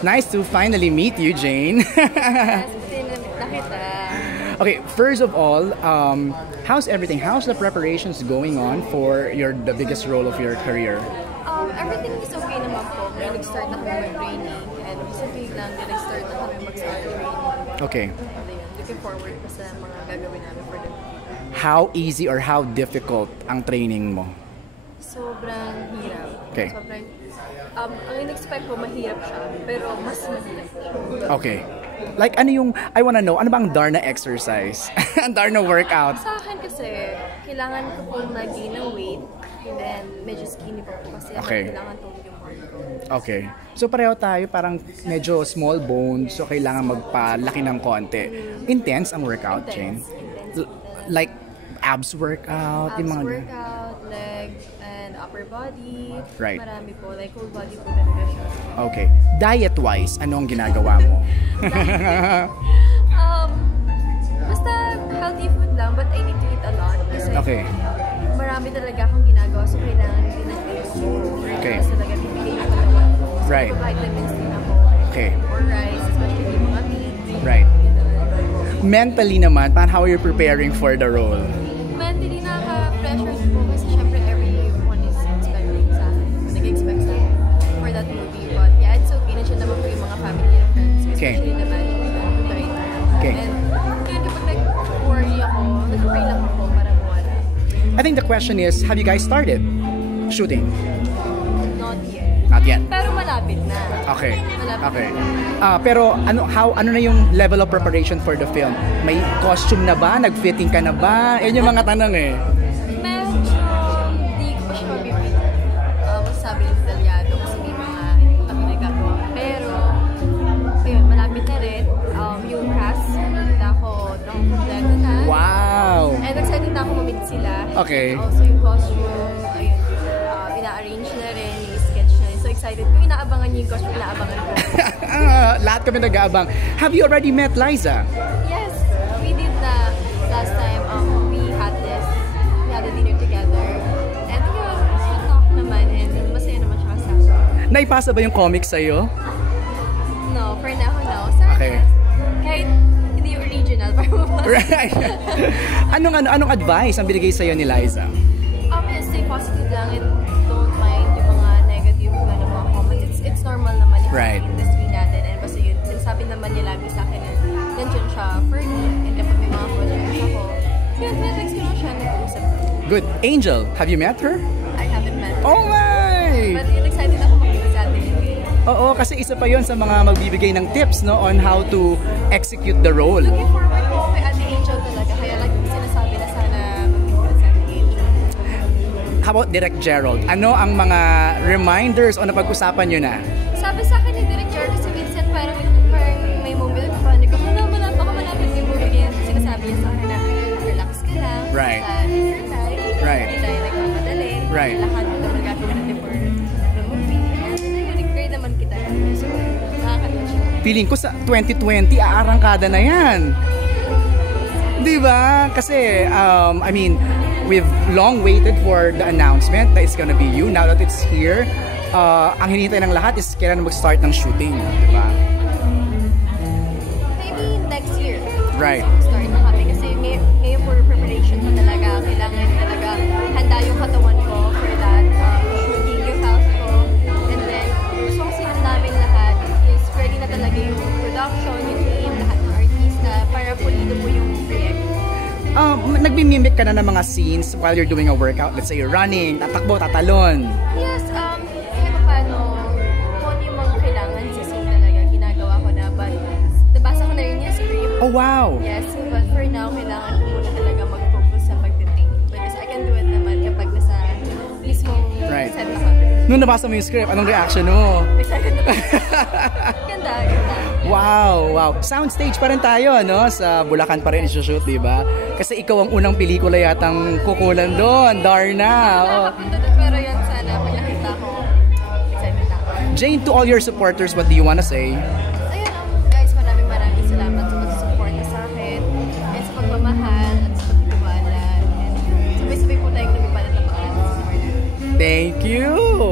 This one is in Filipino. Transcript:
Nice to finally meet you, Jane. Okay, first of all, how's everything? How's the preparations going on for the biggest role of your career? Everything is okay naman po. May nag-start na kami mag-training and recently lang din nag-start na kami mag-start training. Okay. Looking forward pa sa mga gagawin namin for the How easy or how difficult ang training mo? Sobrang hirap. Okay. Sobrang, ang in-expect ko mahirap siya, pero mas mahirap siya. Okay. Like, ano yung, I wanna know, ano bang Darna exercise? Ang Darna workout? Sa akin kasi, kailangan ko pong nag-gain ng weight, and then medyo skinny pa po kasi kailangan tumig yung body ko. Okay. So pareho tayo, parang medyo small bones, so kailangan magpalaki ng konti. Intense ang workout, Jane? Like, abs workout? Abs workout, leg, and upper body. Right. Marami po, like whole body po talaga siya. Okay. Diet-wise, ano ang ginagawa mo? Basta healthy food lang, but I need to eat a lot. Kasi okay. Marami talaga akong ginagawa, so kailangan din ng okay. Kasi talaga bibigay yung katawan ko. So, right. vitamins din ako. Okay. Or rice, especially yung mga meat. Right. Mentally naman, how are you preparing for the role? Mentally, nakaka-pressure po kasi syempre everyone is expecting sa akin. Nag-expect sa akin for that movie. But yeah, it's okay. Nandiyan naman po yung mga family and friends. Especially the management. Okay. And yun, kapag nag-worry ako, nag-pray lang ako para mawala. I think the question is, have you guys started shooting? Not yet. Not yet. Pero malapit na. Okay. Malapit okay. Na. Pero ano na yung level of preparation for the film? May costume na ba? Nag-fitting ka na ba? Yan yung mga tanong eh. Medyo hindi ko pa siya mabibig. Masasabi yung detalyado kasi may mga kami nagagawa. Pero, ayun, malapit na rin. Yung cast, nakita ko kompleto na. Wow! And excited na ako mamit sila. Okay. Also yung costume, ayun, ina-arrange na rin, yung sketch na rin. So excited. Kung inaabangan niyo yung costume, inaabangan ko. Lahat kami nag-aabang. Have you already met Liza? Yes, we did na last time. We had a dinner together. And yun, sweet talk naman. And masaya naman siya kasama. Naipasa ba yung comics sa'yo? No, for now, no. Sana, okay. Kahit hindi yung original, parang right. Anong advice ang binigay sa'yo ni Liza? Stay positive lang and don't mind yung mga negative mga comments. It's normal naman yung right. industry natin. And basta yun, sinasabi naman niya lagi sa akin na nandiyan siya for me. And kapag may mga questions ako, yun, next ko lang siya nag-uusap. Good. Angel, have you met her? I haven't met her. Oh my! But yun, excited ako makita sa atin. Oo, kasi isa pa yun sa mga magbibigay ng tips no on how to execute the role. Looking forward ko kay Ate Angel talaga. Kaya lagi sinasabi na sana magiging sa Ate Angel. How about Direk Gerald? Ano ang mga reminders o napag-usapan nyo na? Sabi sa akin ni Direk Gerald kasi minsan parang may moment pa ko baka malapit yung movie yan. Sinasabi niya sa akin na relax ka lang. Right. Right. Hindi tayo nagmamadali. Right. Lahat mo naman gagawin natin for the movie. And nag-grade naman kita. So, nakakatawa siya. Feeling ko sa 2020, aarangkada na yan. Diba? Kasi, I mean, we've long waited for the announcement that it's gonna be you. Now that it's here, ang hinihintay ng lahat is kailan mag-start ng shooting. Diba? Maybe next year. Right. Start na kami. Kasi ngayon for preparation na talaga. Kailangan talaga handa yung katawan ko for that. Shooting yung health ko. And then, gusto kasi namin lahat is ready na talaga yung production, yung team, lahat ng artista para pulido po yung project. Nagmimimic ka na ng mga scenes while you're doing a workout. Let's say you're running, tatakbo, tatalon. Yes, kahit paano, kung yung mga kailangan sa scene talaga, ginagawa ko na. But, nabasa ko na rin yung script. Oh, wow! Yes, but for now, kailangan ko muna talaga mag-focus sa pag-train. Because I can do it naman kapag nasa mismong set na kami. Nung nabasa mo yung script, anong reaction mo? Excited na. Ganda, ganda. Wow, wow. Soundstage pa rin tayo, no? Sa Bulacan pa rin i-shoot, diba? Kasi ikaw ang unang pelikula yatang kukulan doon, Darna. Nakakapunta doon, pero yan sana, pag nakita ko, excited na ako. Jane, to all your supporters, what do you wanna say? Ayun, guys, maraming salamat sa pag-support sa akin, and sa pagmamahal, at sa pagtiwala, and sabay-sabay po tayong lumipad at lapangan. Thank you!